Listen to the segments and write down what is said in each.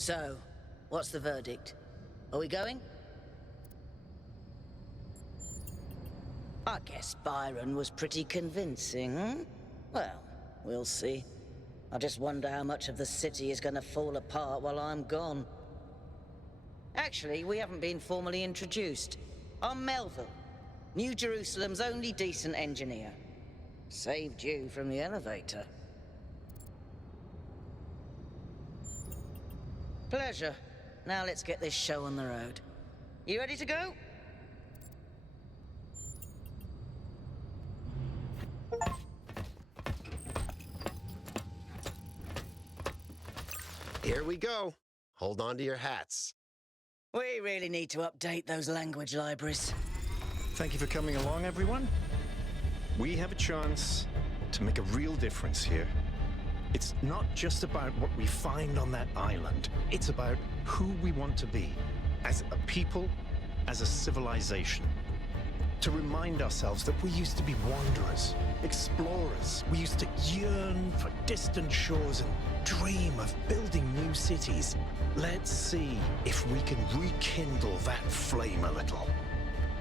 So, what's the verdict? Are we going? I guess Byron was pretty convincing, hmm? Well, we'll see. I just wonder how much of the city is gonna fall apart while I'm gone. Actually, we haven't been formally introduced. I'm Melville, New Jerusalem's only decent engineer. Saved you from the elevator. Pleasure. Now let's get this show on the road. You ready to go? Here we go. Hold on to your hats. We really need to update those language libraries. Thank you for coming along, everyone. We have a chance to make a real difference here. It's not just about what we find on that island. It's about who we want to be, as a people, as a civilization. To remind ourselves that we used to be wanderers, explorers. We used to yearn for distant shores and dream of building new cities. Let's see if we can rekindle that flame a little.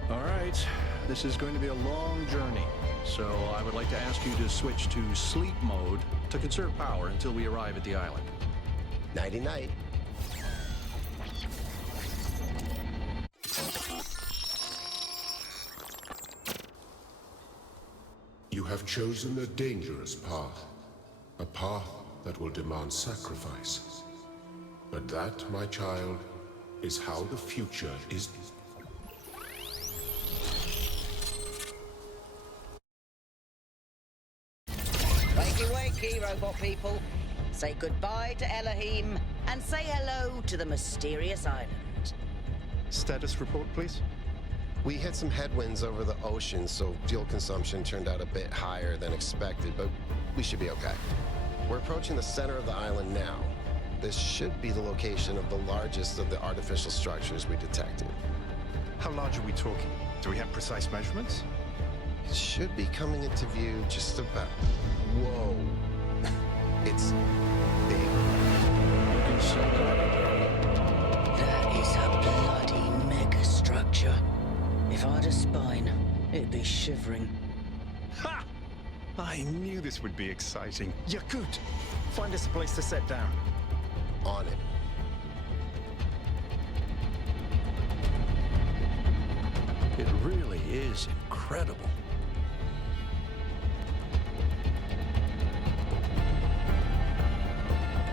All right, this is going to be a long journey, so I would like to ask you to switch to sleep mode to conserve power until we arrive at the island. Nighty-night. You have chosen a dangerous path, a path that will demand sacrifice. But that, my child, is how the future is. Wakey, wakey, robot people. Say goodbye to Elohim, and say hello to the mysterious island. Status report, please. We hit some headwinds over the ocean, so fuel consumption turned out a bit higher than expected, but we should be okay. We're approaching the center of the island now. This should be the location of the largest of the artificial structures we detected. How large are we talking? Do we have precise measurements? It should be coming into view just about... Whoa. It's big. You can see That is a bloody megastructure. If I had a spine, it'd be shivering. Ha! I knew this would be exciting. Yakut, find us a place to set down. On it. It really is incredible.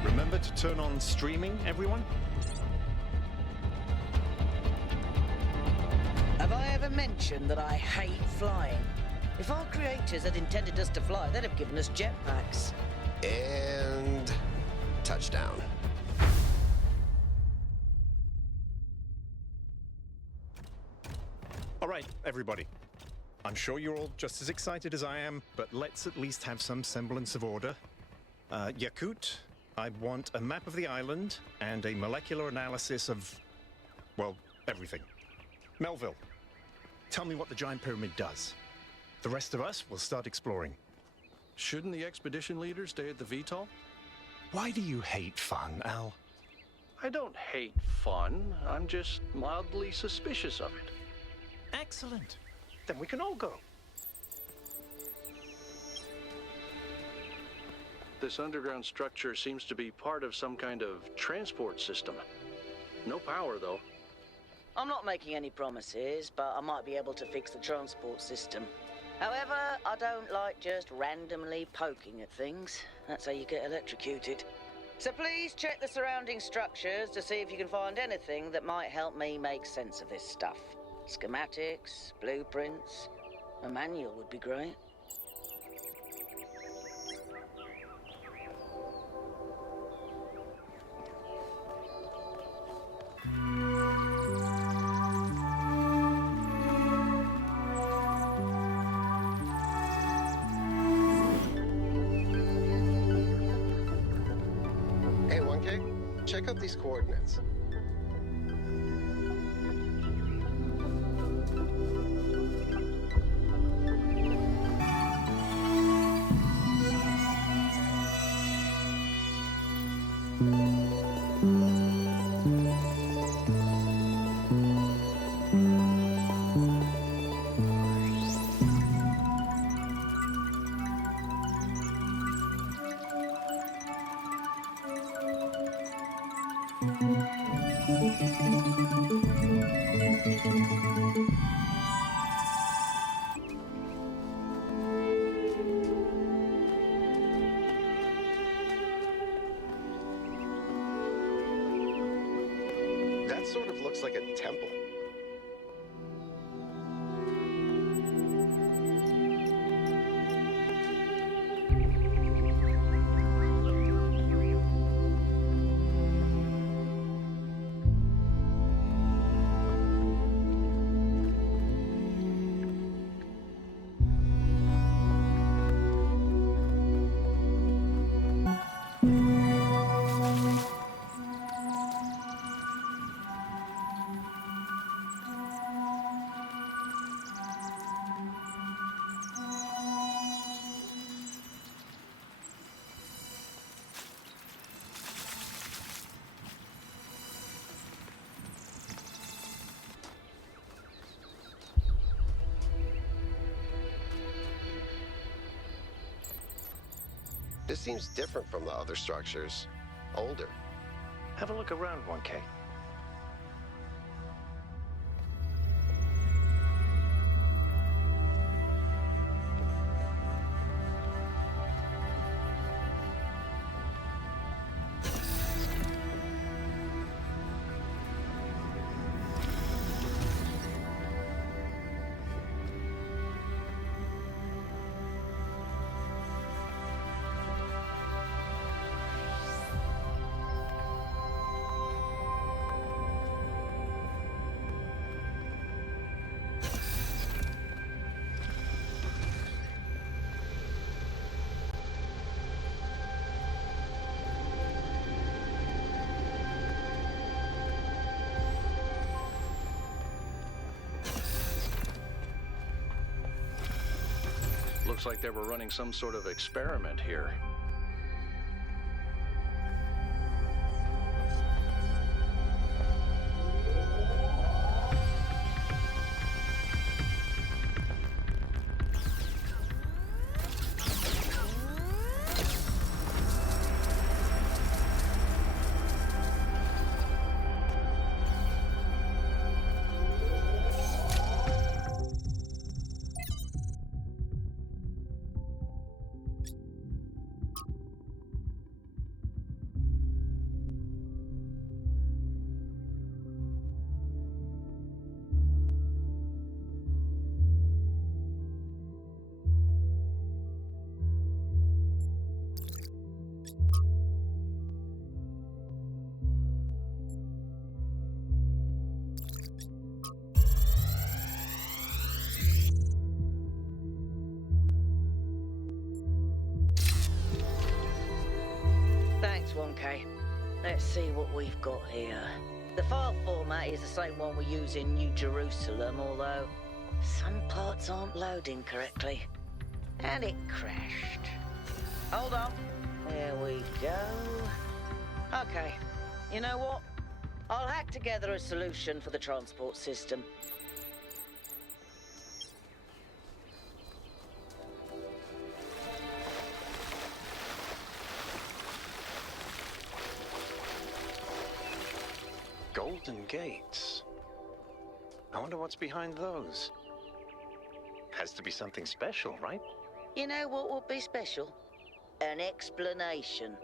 Remember to turn on streaming, everyone? Have I ever mentioned that I hate flying? If our creators had intended us to fly, they'd have given us jetpacks. And... touchdown. All right, everybody. I'm sure you're all just as excited as I am, but let's at least have some semblance of order. Yakut, I want a map of the island and a molecular analysis of, well, everything. Melville, tell me what the giant pyramid does. The rest of us will start exploring. Shouldn't the expedition leader stay at the VTOL? Why do you hate fun, Al? I don't hate fun. I'm just mildly suspicious of it. Excellent. Then we can all go. This underground structure seems to be part of some kind of transport system. No power, though. I'm not making any promises, but I might be able to fix the transport system. However, I don't like just randomly poking at things. That's how you get electrocuted. So please check the surrounding structures to see if you can find anything that might help me make sense of this stuff. Schematics, blueprints, a manual would be great. Hey, 1K, check out these coordinates. That sort of looks like a temple. This seems different from the other structures. Older. Have a look around, 1K. Looks like they were running some sort of experiment here. Thanks, 1K. Let's see what we've got here. The file format is the same one we use in New Jerusalem, although some parts aren't loading correctly. And it crashed. Hold on. There we go. Okay. You know what? I'll hack together a solution for the transport system. Golden gates. I wonder what's behind those. Has to be something special, right? You know what would be special? An explanation.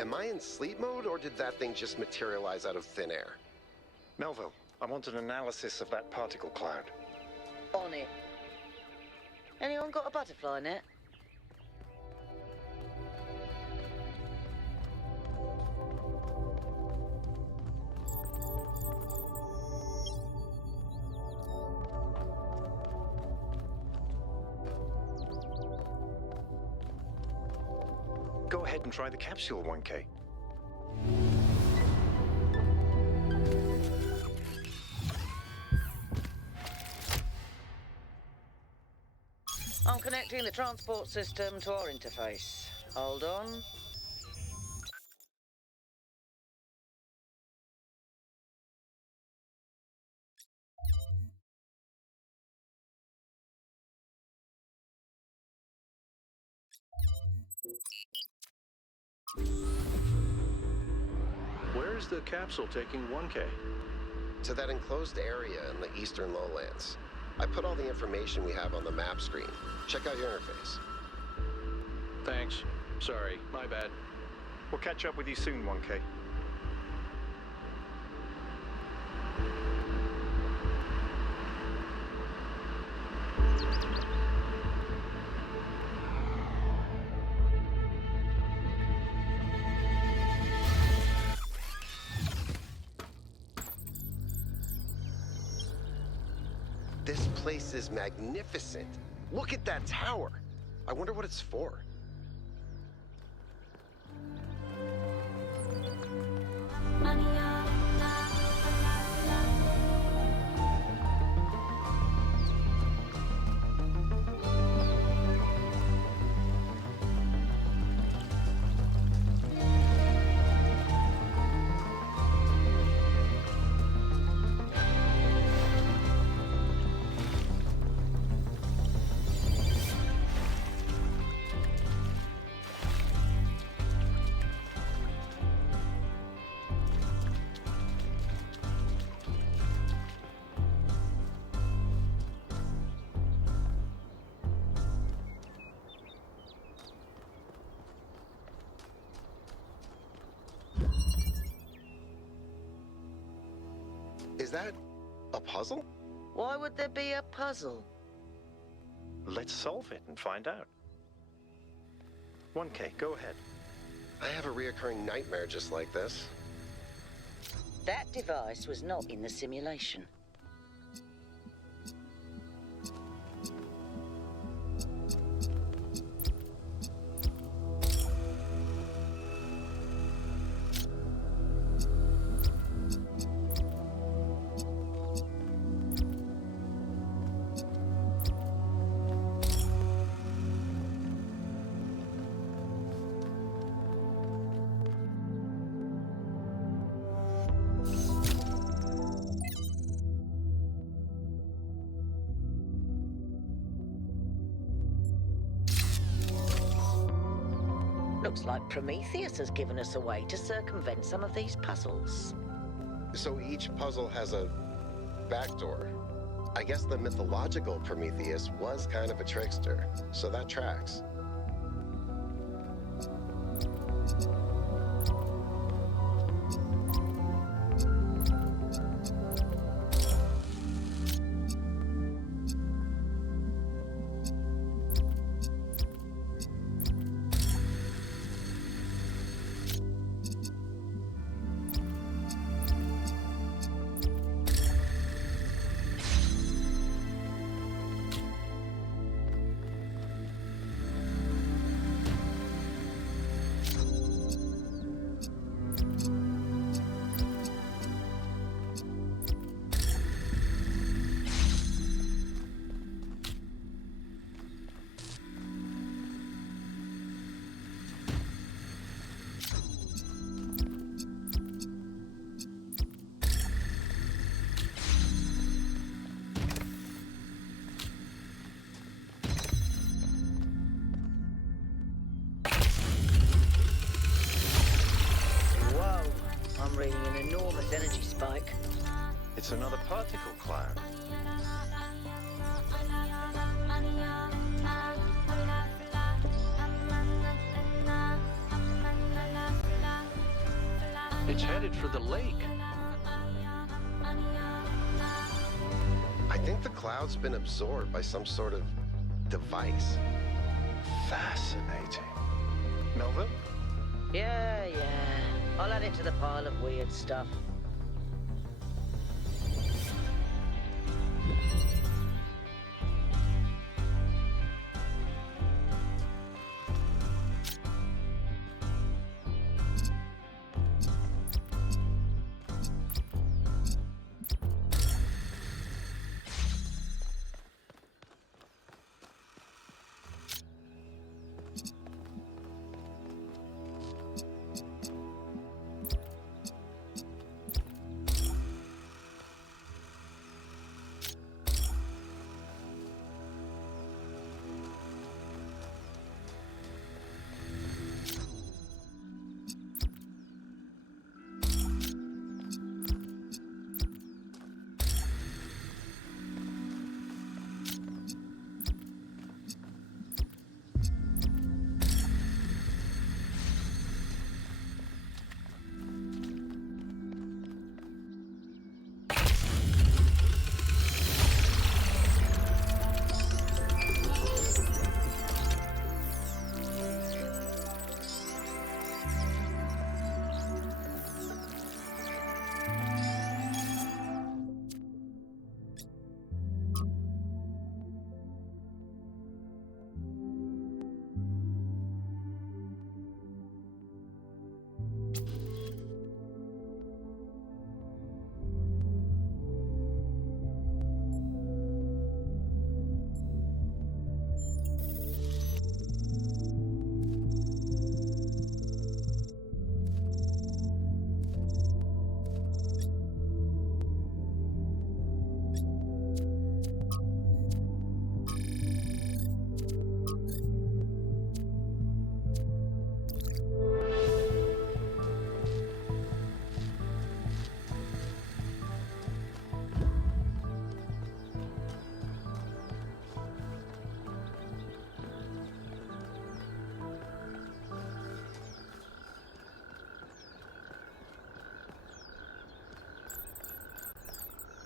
Am I in sleep mode, or did that thing just materialize out of thin air? Melville, I want an analysis of that particle cloud. On it. Anyone got a butterfly net? Go ahead and try the capsule, 1K. I'm connecting the transport system to our interface. Hold on. Where's the capsule taking 1K? To that enclosed area in the eastern lowlands. I put all the information we have on the map screen. Check out your interface. Thanks. Sorry, my bad. We'll catch up with you soon, 1K. This place is magnificent. Look at that tower. I wonder what it's for. Is that a puzzle? Why would there be a puzzle? Let's solve it and find out. 1K, go ahead. I have a reoccurring nightmare just like this. That device was not in the simulation. Looks like Prometheus has given us a way to circumvent some of these puzzles. So each puzzle has a backdoor. I guess the mythological Prometheus was kind of a trickster, so that tracks. Energy spike. It's another particle cloud. headed for the lake. I think the cloud's been absorbed by some sort of device. Fascinating. Melville? Yeah. I'll add it to the pile of weird stuff.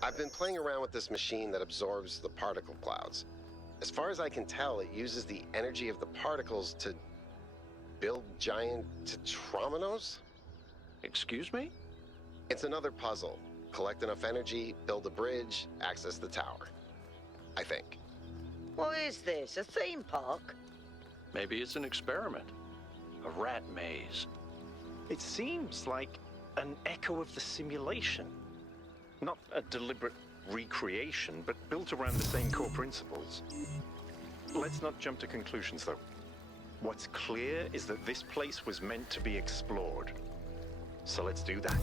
I've been playing around with this machine that absorbs the particle clouds. As far as I can tell, it uses the energy of the particles to build giant tetrominos? Excuse me? It's another puzzle. Collect enough energy, build a bridge, access the tower. I think. What is this, a theme park? Maybe it's an experiment. A rat maze. It seems like an echo of the simulation. Not a deliberate recreation, but built around the same core principles. Let's not jump to conclusions, though. What's clear is that this place was meant to be explored. So let's do that.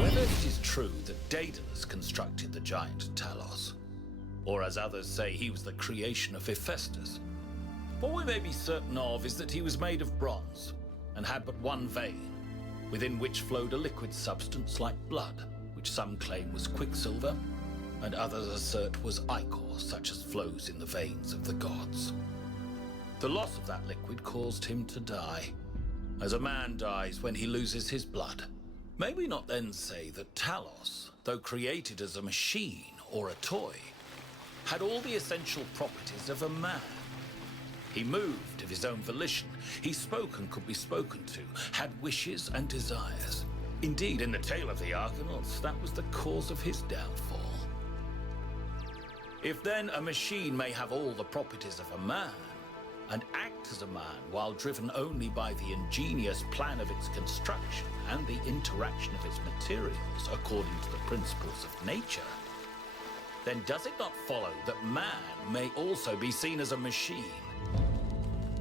Whether it is true that Daedalus constructed the giant Talos, or as others say he was the creation of Hephaestus, what we may be certain of is that he was made of bronze and had but one vein, within which flowed a liquid substance like blood, which some claim was quicksilver, and others assert was ichor, such as flows in the veins of the gods. The loss of that liquid caused him to die, as a man dies when he loses his blood. May we not then say that Talos, though created as a machine or a toy, had all the essential properties of a man? He moved of his own volition, he spoke and could be spoken to, had wishes and desires. Indeed, in the tale of the Argonauts, that was the cause of his downfall. If then a machine may have all the properties of a man, and act as a man while driven only by the ingenious plan of its construction and the interaction of its materials according to the principles of nature, then does it not follow that man may also be seen as a machine?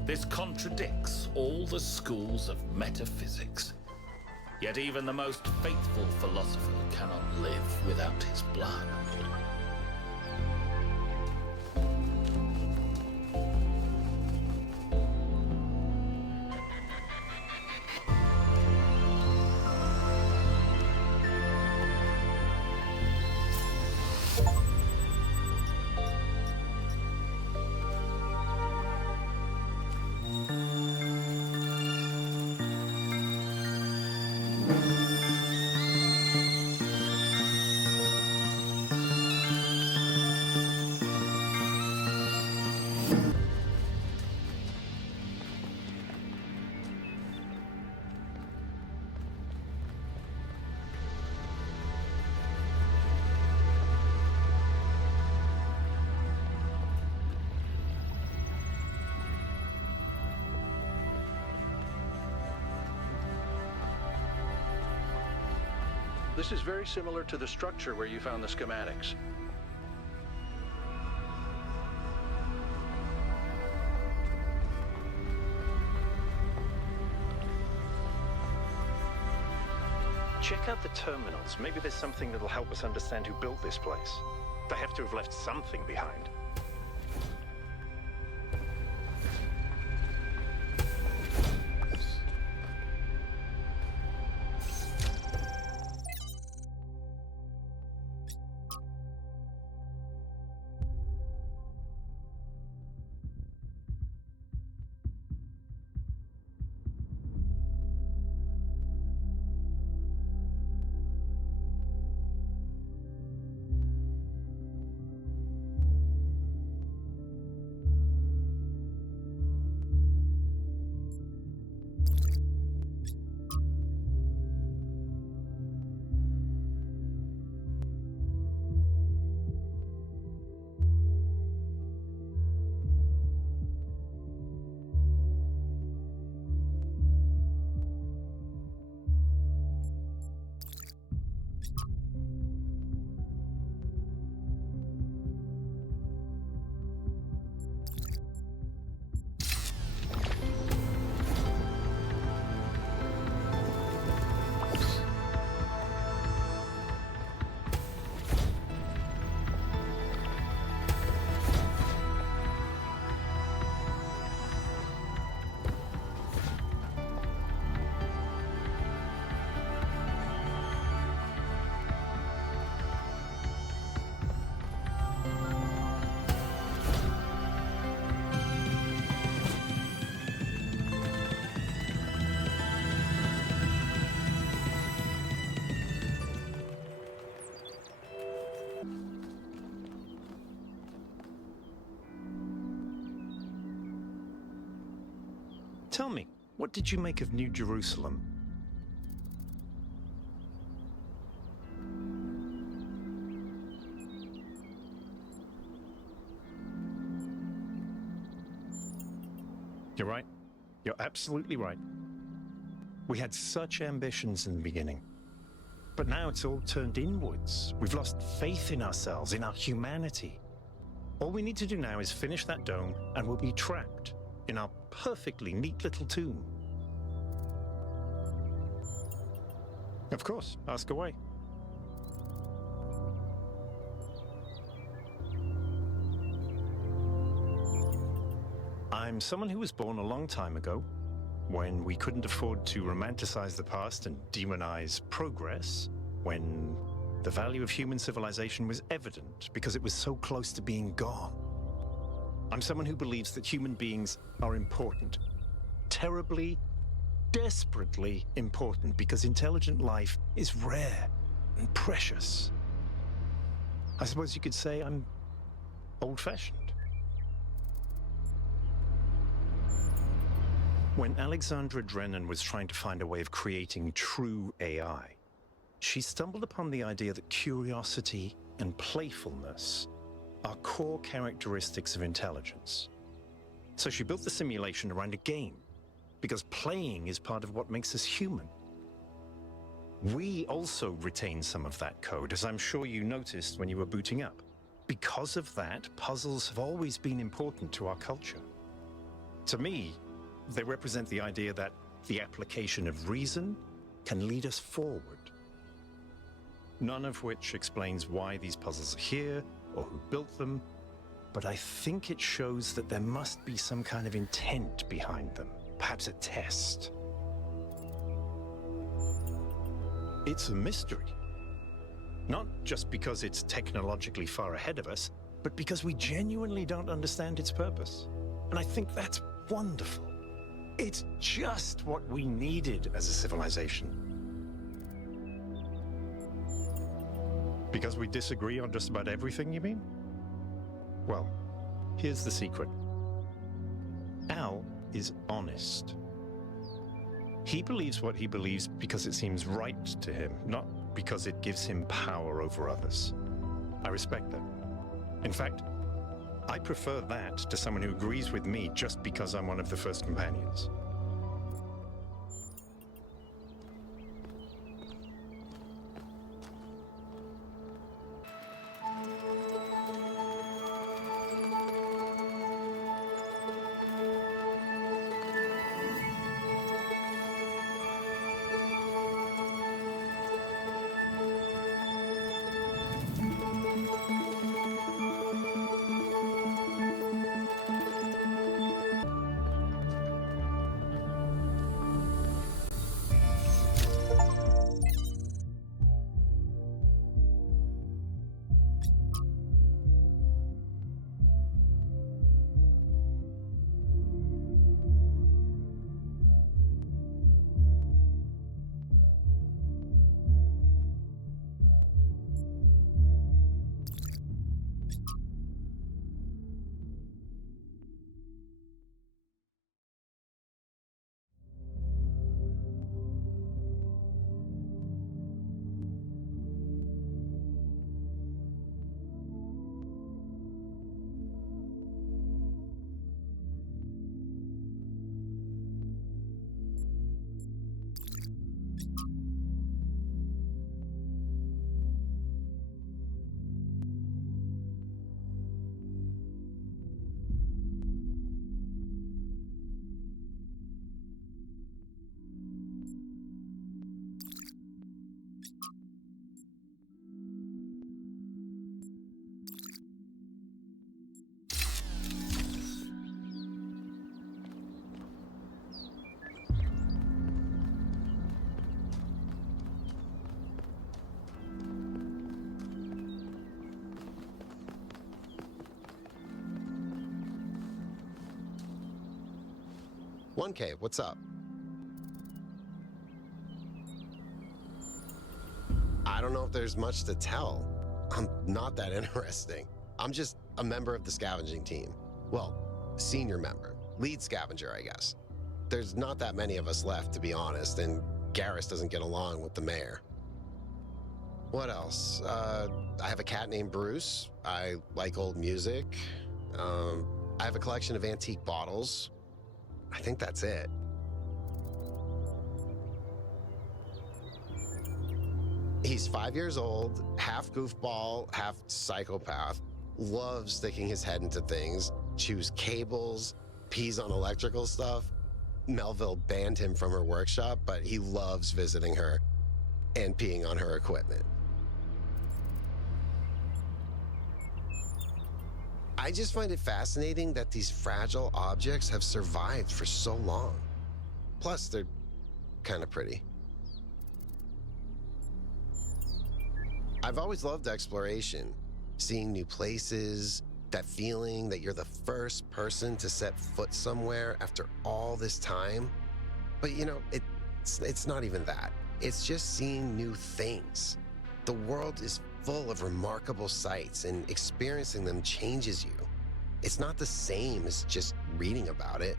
This contradicts all the schools of metaphysics. Yet even the most faithful philosopher cannot live without his blood. This is very similar to the structure where you found the schematics. Check out the terminals. Maybe there's something that'll help us understand who built this place. They have to have left something behind. Tell me, what did you make of New Jerusalem? You're right. You're absolutely right. We had such ambitions in the beginning. But now it's all turned inwards. We've lost faith in ourselves, in our humanity. All we need to do now is finish that dome, and we'll be trapped in our perfectly neat little tomb. Of course, ask away. I'm someone who was born a long time ago, when we couldn't afford to romanticize the past and demonize progress, when the value of human civilization was evident because it was so close to being gone. I'm someone who believes that human beings are important. Terribly, desperately important, because intelligent life is rare and precious. I suppose you could say I'm old-fashioned. When Alexandra Drennan was trying to find a way of creating true AI, she stumbled upon the idea that curiosity and playfulness are core characteristics of intelligence. So she built the simulation around a game, because playing is part of what makes us human. We also retain some of that code, as I'm sure you noticed when you were booting up. Because of that, puzzles have always been important to our culture. To me, they represent the idea that the application of reason can lead us forward. None of which explains why these puzzles are here or who built them, but I think it shows that there must be some kind of intent behind them, perhaps a test. It's a mystery. Not just because it's technologically far ahead of us, but because we genuinely don't understand its purpose. And I think that's wonderful. It's just what we needed as a civilization. Because we disagree on just about everything, you mean? Well, here's the secret. Al is honest. He believes what he believes because it seems right to him, not because it gives him power over others. I respect that. In fact, I prefer that to someone who agrees with me just because I'm one of the first companions. One K, what's up? I don't know if there's much to tell. I'm not that interesting. I'm just a member of the scavenging team. Well, senior member. Lead scavenger, I guess. There's not that many of us left, to be honest, and Garrus doesn't get along with the mayor. What else? I have a cat named Bruce. I like old music. I have a collection of antique bottles. I think that's it. He's 5 years old, half goofball, half psychopath, loves sticking his head into things, chews cables, pees on electrical stuff. Melville banned him from her workshop, but he loves visiting her and peeing on her equipment. I just find it fascinating that these fragile objects have survived for so long. Plus, they're kind of pretty. I've always loved exploration, seeing new places, that feeling that you're the first person to set foot somewhere after all this time. But you know, it's not even that. It's just seeing new things. The world is full of remarkable sights, and experiencing them changes you. It's not the same as just reading about it.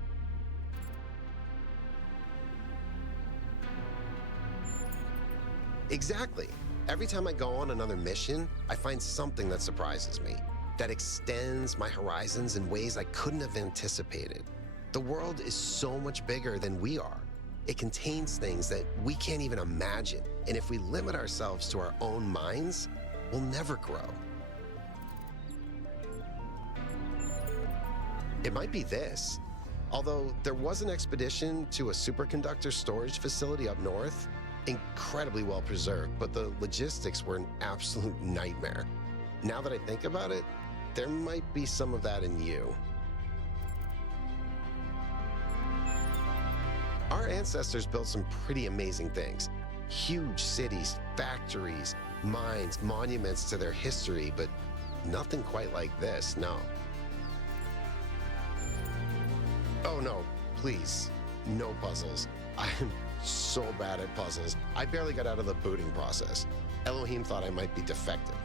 Exactly. Every time I go on another mission, I find something that surprises me, that extends my horizons in ways I couldn't have anticipated. The world is so much bigger than we are. It contains things that we can't even imagine. And if we limit ourselves to our own minds, we'll never grow. It might be this. Although there was an expedition to a superconductor storage facility up north, incredibly well preserved, but the logistics were an absolute nightmare. Now that I think about it, there might be some of that in you. Our ancestors built some pretty amazing things. Huge cities, factories, mines, monuments to their history, but nothing quite like this, no. Oh no, please, no puzzles. I am so bad at puzzles. I barely got out of the booting process. Elohim thought I might be defective.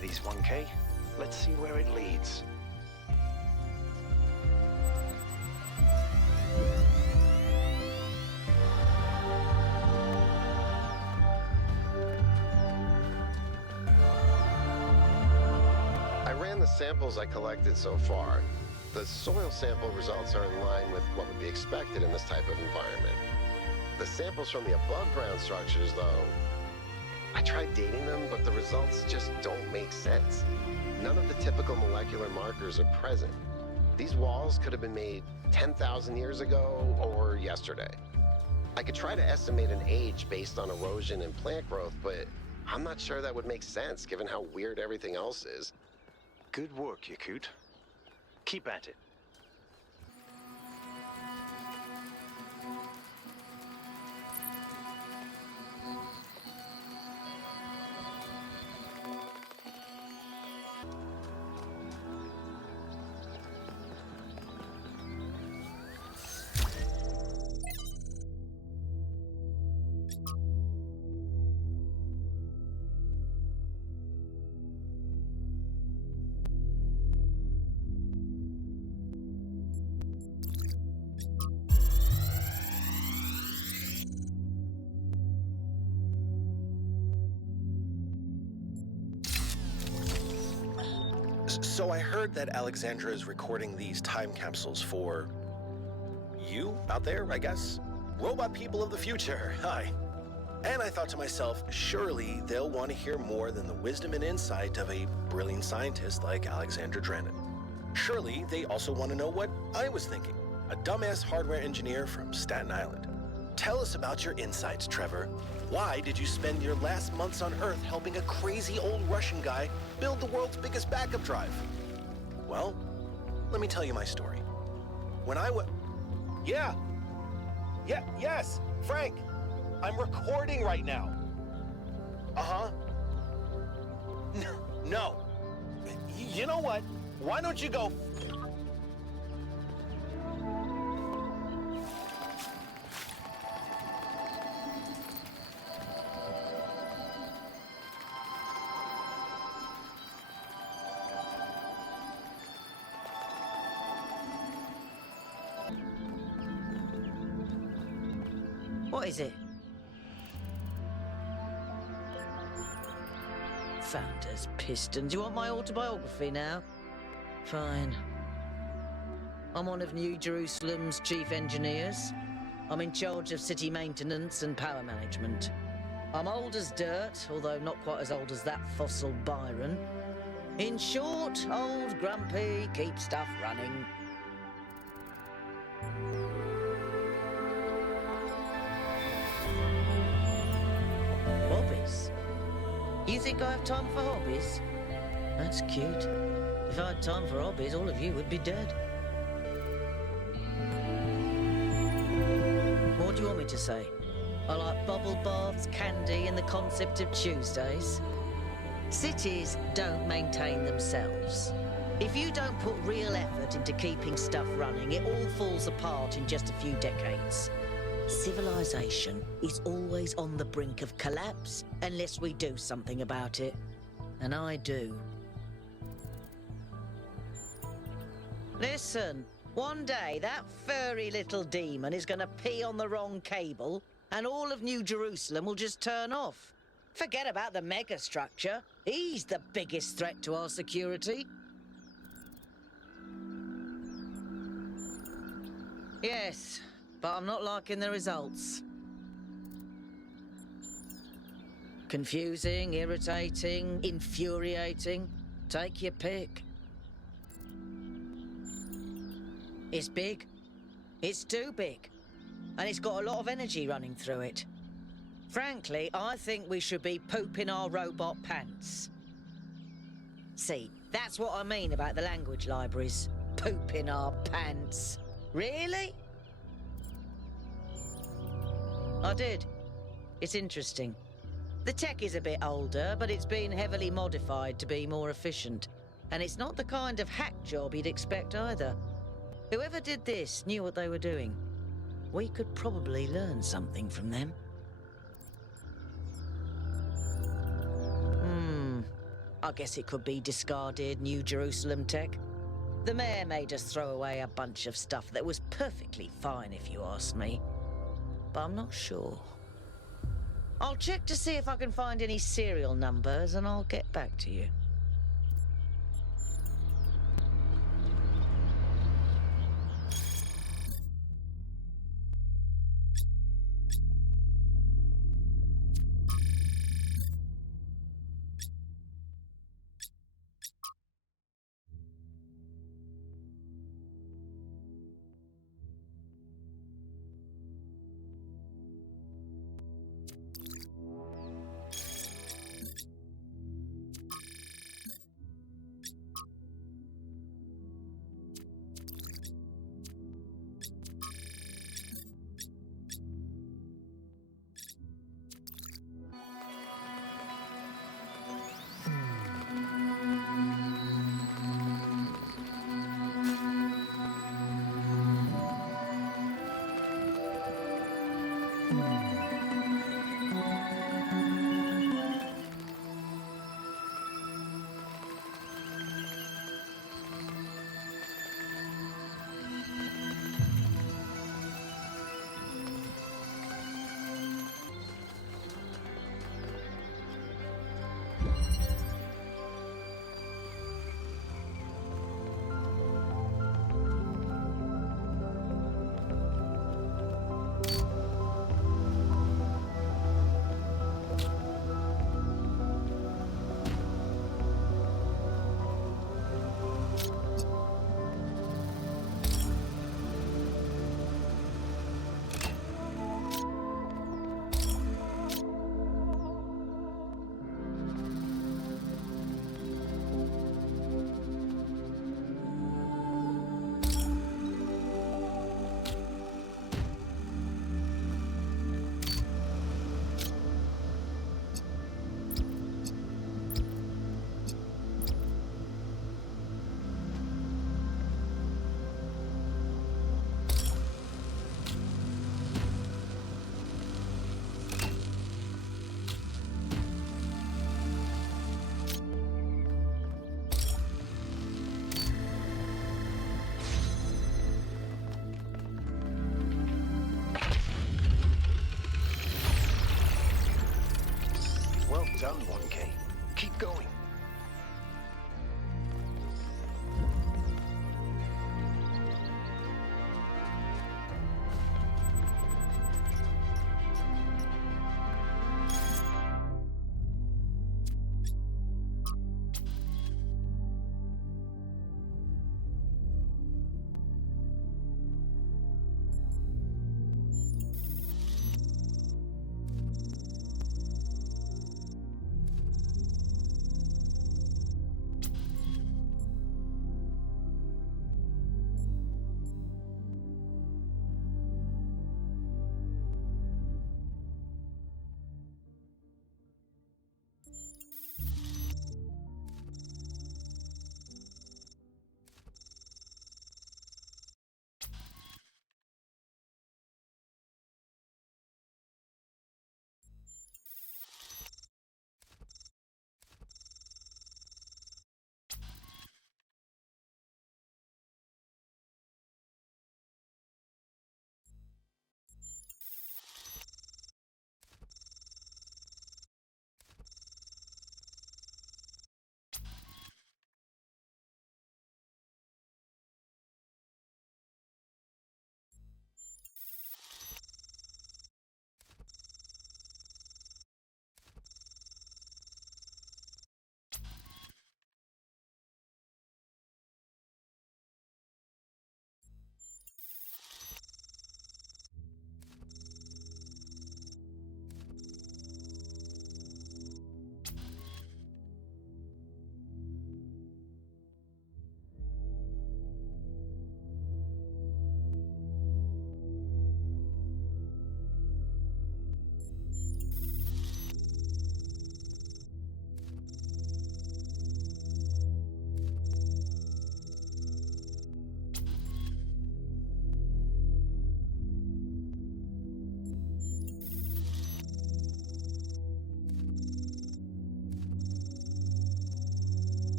These 1K. Let's see where it leads. I ran the samples I collected so far. The soil sample results are in line with what would be expected in this type of environment. The samples from the above-ground structures, though, I tried dating them, but the results just don't make sense. None of the typical molecular markers are present. These walls could have been made 10,000 years ago or yesterday. I could try to estimate an age based on erosion and plant growth, but I'm not sure that would make sense given how weird everything else is. Good work, Yakut. Keep at it. So I heard that Alexandra is recording these time capsules for... you out there, I guess? Robot people of the future, hi. And I thought to myself, surely they'll want to hear more than the wisdom and insight of a brilliant scientist like Alexandra Drennan. Surely they also want to know what I was thinking, a dumbass hardware engineer from Staten Island. Tell us about your insights, Trevor. Why did you spend your last months on Earth helping a crazy old Russian guy build the world's biggest backup drive? Well, let me tell you my story. When I was... Yes, Frank. I'm recording right now. Uh-huh. No. You know what? Why don't you go... What is it? Founders, pistons. You want my autobiography now? Fine. I'm one of New Jerusalem's chief engineers. I'm in charge of city maintenance and power management. I'm old as dirt, although not quite as old as that fossil Byron. In short, old, grumpy, keep stuff running. Hobbies? You think I have time for hobbies? That's cute. If I had time for hobbies, all of you would be dead. What do you want me to say? I like bubble baths, candy, and the concept of Tuesdays. Cities don't maintain themselves. If you don't put real effort into keeping stuff running, it all falls apart in just a few decades. Civilization is always on the brink of collapse unless we do something about it. And I do. Listen, one day that furry little demon is gonna pee on the wrong cable and all of New Jerusalem will just turn off. Forget about the megastructure. He's the biggest threat to our security. Yes, but I'm not liking the results. Confusing, irritating, infuriating. Take your pick. It's big. It's too big. And it's got a lot of energy running through it. Frankly, I think we should be pooping our robot pants. See, that's what I mean about the language libraries. Pooping our pants. Really? I did. It's interesting. The tech is a bit older, but it's been heavily modified to be more efficient. And it's not the kind of hack job you'd expect either. Whoever did this knew what they were doing. We could probably learn something from them. I guess it could be discarded New Jerusalem tech. The mayor made us throw away a bunch of stuff that was perfectly fine, if you ask me. But I'm not sure. I'll check to see if I can find any serial numbers, and I'll get back to you.